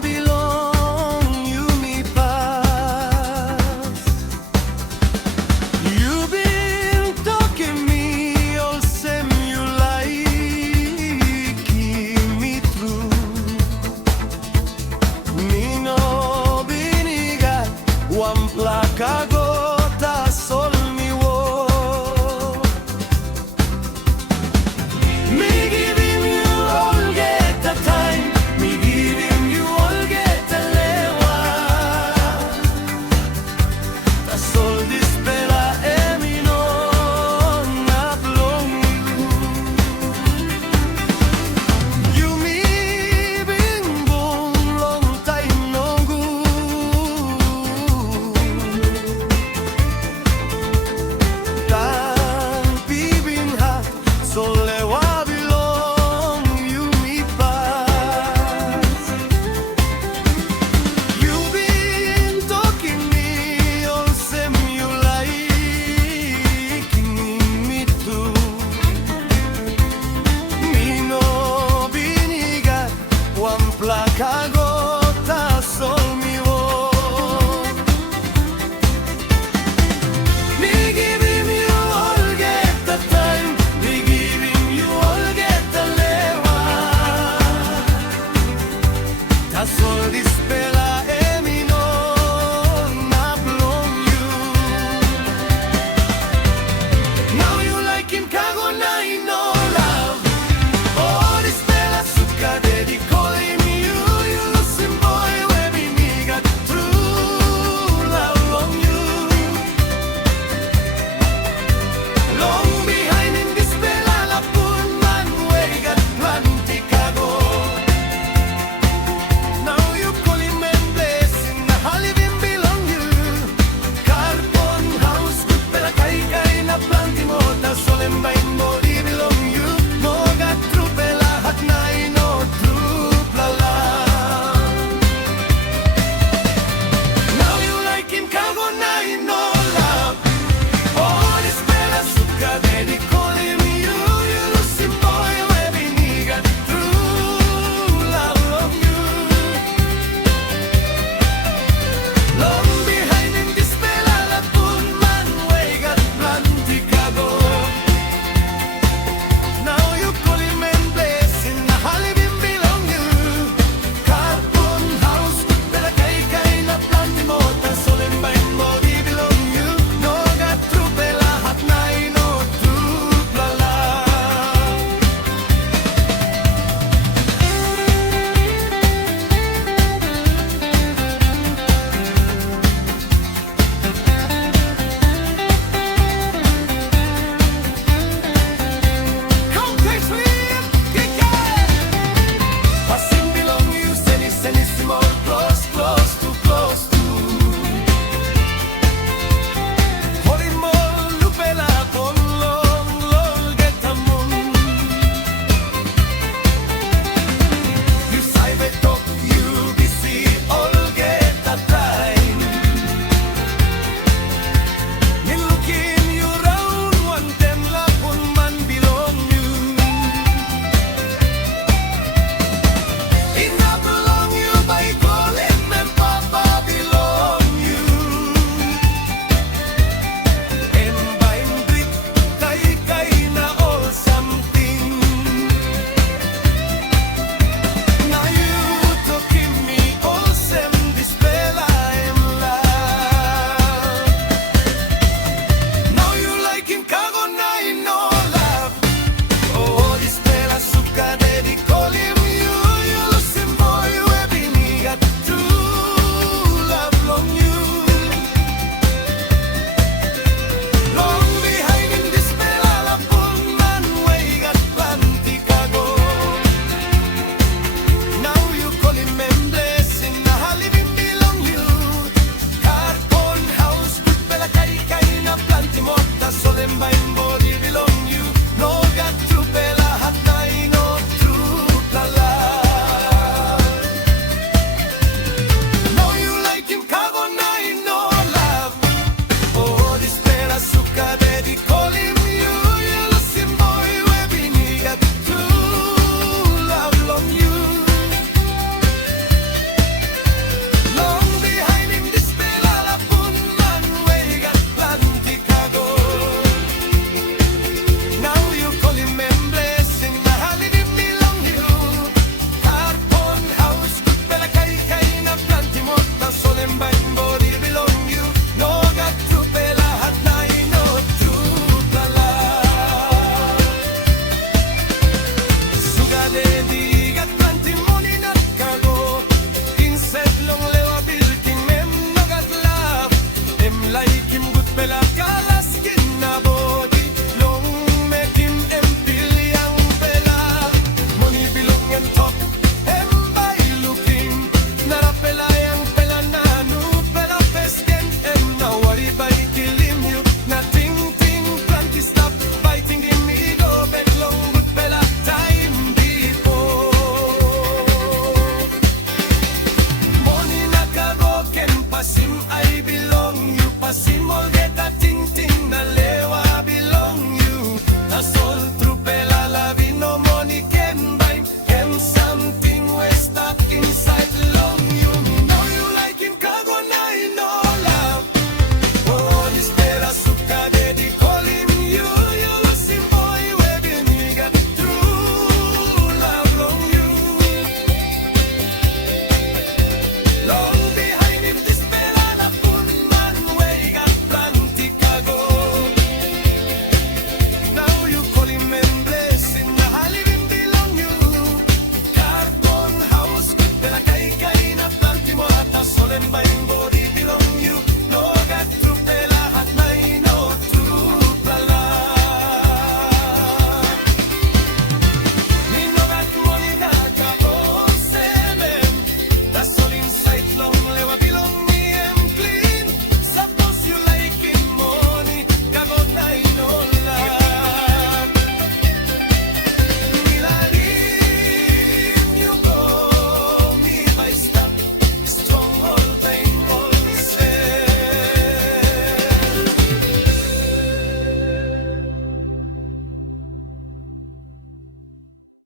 belong, you me pass. You've been talking me, all same you like, keep me through. Me no binigat, one placa gota sol mi wo. Me give him you all get the time, me give him you all get the lewa. Ta sol dispera e mi non ablong you. You me been born long time no good. Tan pibin ha sol lewa belong, you me pass. You been talking me, all same you like, me too. Me no binigat, one placa gota sol mi wo. Me give him you all get the time, me give him you all get the lewa. Ta sol dispera